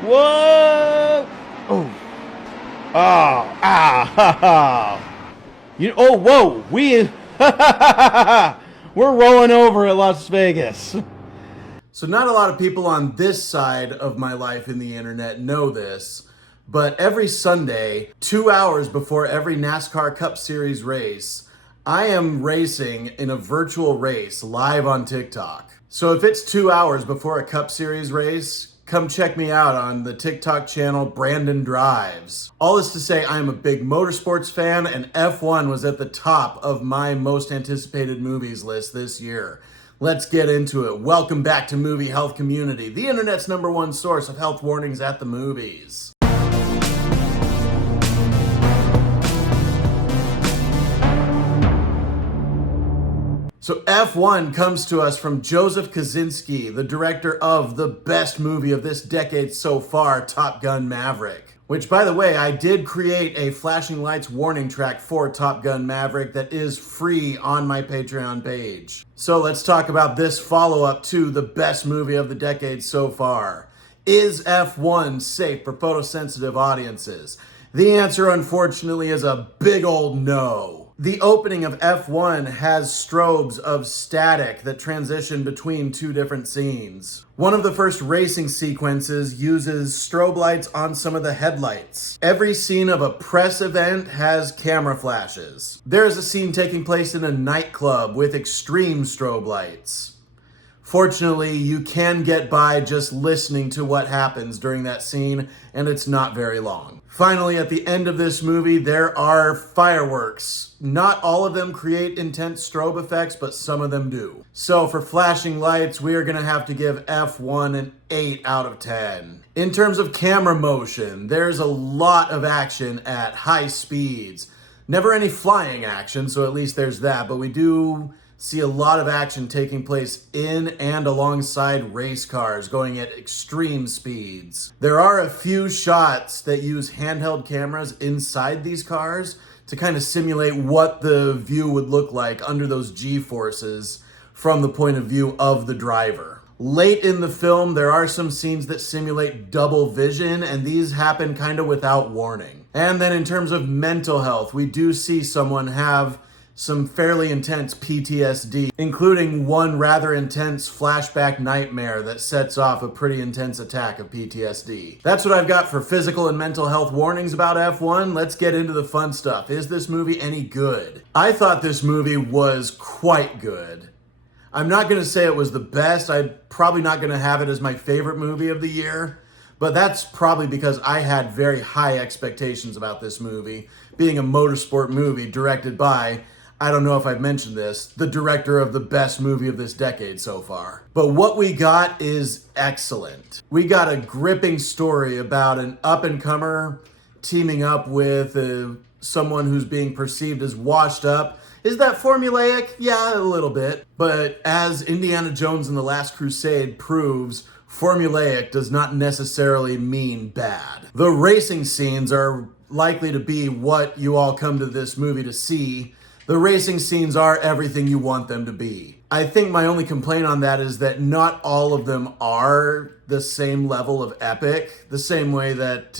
Whoa! Oh. Ah, ah, ha, ha. Whoa, we're rolling over at Las Vegas. So not a lot of people on this side of my life in the internet know this, but every Sunday, 2 hours before every NASCAR Cup Series race, I am racing in a virtual race live on TikTok. So if it's 2 hours before a Cup Series race, come check me out on the TikTok channel Brandon Drives. All this to say, I am a big motorsports fan, and F1 was at the top of my most anticipated movies list this year. Let's get into it. Welcome back to Movie Health Community, the internet's #1 source of health warnings at the movies. So F1 comes to us from Joseph Kosinski, the director of the best movie of this decade so far, Top Gun Maverick. Which, by the way, I did create a flashing lights warning track for Top Gun Maverick that is free on my Patreon page. So let's talk about this follow-up to the best movie of the decade so far. Is F1 safe for photosensitive audiences? The answer, unfortunately, is a big old no. The opening of F1 has strobes of static that transition between two different scenes. One of the first racing sequences uses strobe lights on some of the headlights. Every scene of a press event has camera flashes. There is a scene taking place in a nightclub with extreme strobe lights. Fortunately, you can get by just listening to what happens during that scene, and it's not very long. Finally, at the end of this movie, there are fireworks. Not all of them create intense strobe effects, but some of them do. So for flashing lights, we are going to have to give F1 an 8 out of 10. In terms of camera motion, there's a lot of action at high speeds. Never any flying action, so at least there's that, but we do see a lot of action taking place in and alongside race cars going at extreme speeds. There are a few shots that use handheld cameras inside these cars to kind of simulate what the view would look like under those G-forces from the point of view of the driver. Late in the film, there are some scenes that simulate double vision, and these happen kind of without warning. And then in terms of mental health, we do see someone have some fairly intense PTSD, including one rather intense flashback nightmare that sets off a pretty intense attack of PTSD. That's what I've got for physical and mental health warnings about F1. Let's get into the fun stuff. Is this movie any good? I thought this movie was quite good. I'm not going to say it was the best. I'm probably not going to have it as my favorite movie of the year, but that's probably because I had very high expectations about this movie, being a motorsport movie directed by, I don't know if I've mentioned this, the director of the best movie of this decade so far. But what we got is excellent. We got a gripping story about an up-and-comer teaming up with someone who's being perceived as washed up. Is that formulaic? Yeah, a little bit. But as Indiana Jones and the Last Crusade proves, formulaic does not necessarily mean bad. The racing scenes are likely to be what you all come to this movie to see. The racing scenes are everything you want them to be. I think my only complaint on that is that not all of them are the same level of epic, the same way that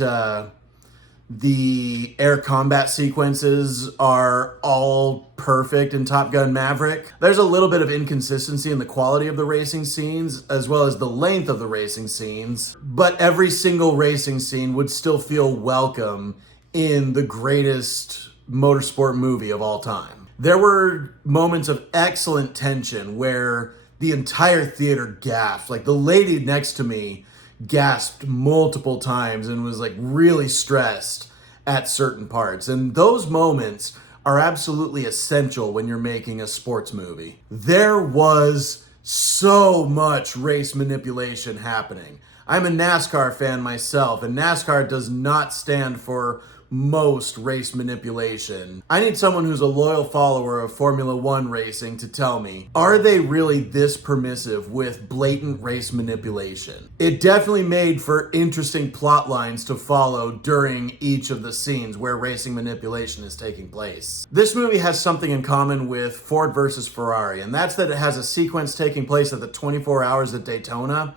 the air combat sequences are all perfect in Top Gun Maverick. There's a little bit of inconsistency in the quality of the racing scenes, as well as the length of the racing scenes, but every single racing scene would still feel welcome in the greatest motorsport movie of all time. There were moments of excellent tension where the entire theater gasped. Like the lady next to me gasped multiple times and was like really stressed at certain parts. And those moments are absolutely essential when you're making a sports movie. There was so much race manipulation happening. I'm a NASCAR fan myself, and NASCAR does not stand for most race manipulation. I need someone who's a loyal follower of Formula One racing to tell me, are they really this permissive with blatant race manipulation? It definitely made for interesting plot lines to follow during each of the scenes where racing manipulation is taking place. This movie has something in common with Ford versus Ferrari, and that's that it has a sequence taking place at the 24 Hours at Daytona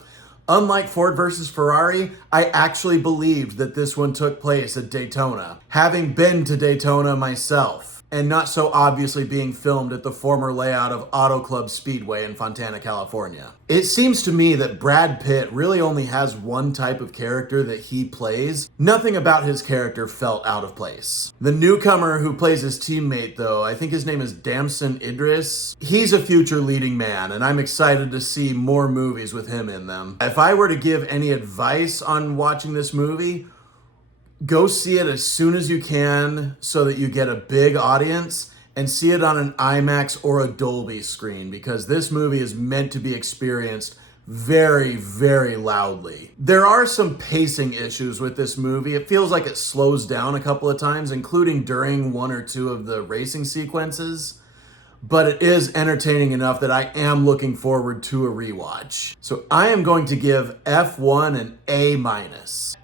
Unlike Ford versus Ferrari, I actually believed that this one took place at Daytona, having been to Daytona myself, and not so obviously being filmed at the former layout of Auto Club Speedway in Fontana, California. It seems to me that Brad Pitt really only has one type of character that he plays. Nothing about his character felt out of place. The newcomer who plays his teammate, though, I think his name is Damson Idris. He's a future leading man, and I'm excited to see more movies with him in them. If I were to give any advice on watching this movie, go see it as soon as you can so that you get a big audience, and see it on an IMAX or a Dolby screen, because this movie is meant to be experienced very, very loudly. There are some pacing issues with this movie. It feels like it slows down a couple of times, including during one or two of the racing sequences. But it is entertaining enough that I am looking forward to a rewatch. So I am going to give F1 an A-.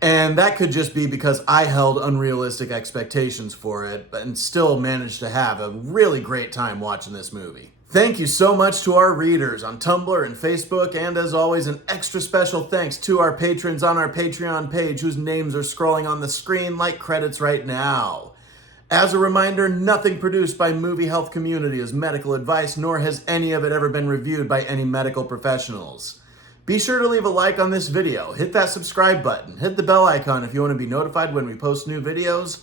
And that could just be because I held unrealistic expectations for it, and still managed to have a really great time watching this movie. Thank you so much to our readers on Tumblr and Facebook, and as always, an extra special thanks to our patrons on our Patreon page whose names are scrolling on the screen like credits right now. As a reminder, nothing produced by Movie Health Community is medical advice, nor has any of it ever been reviewed by any medical professionals. Be sure to leave a like on this video, hit that subscribe button, hit the bell icon if you want to be notified when we post new videos,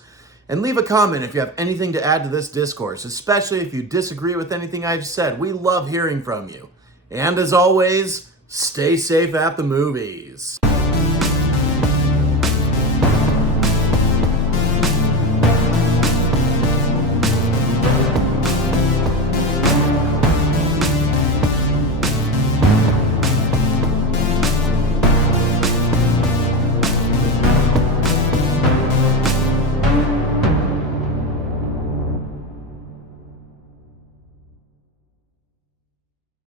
and leave a comment if you have anything to add to this discourse, especially if you disagree with anything I've said. We love hearing from you. And as always, stay safe at the movies.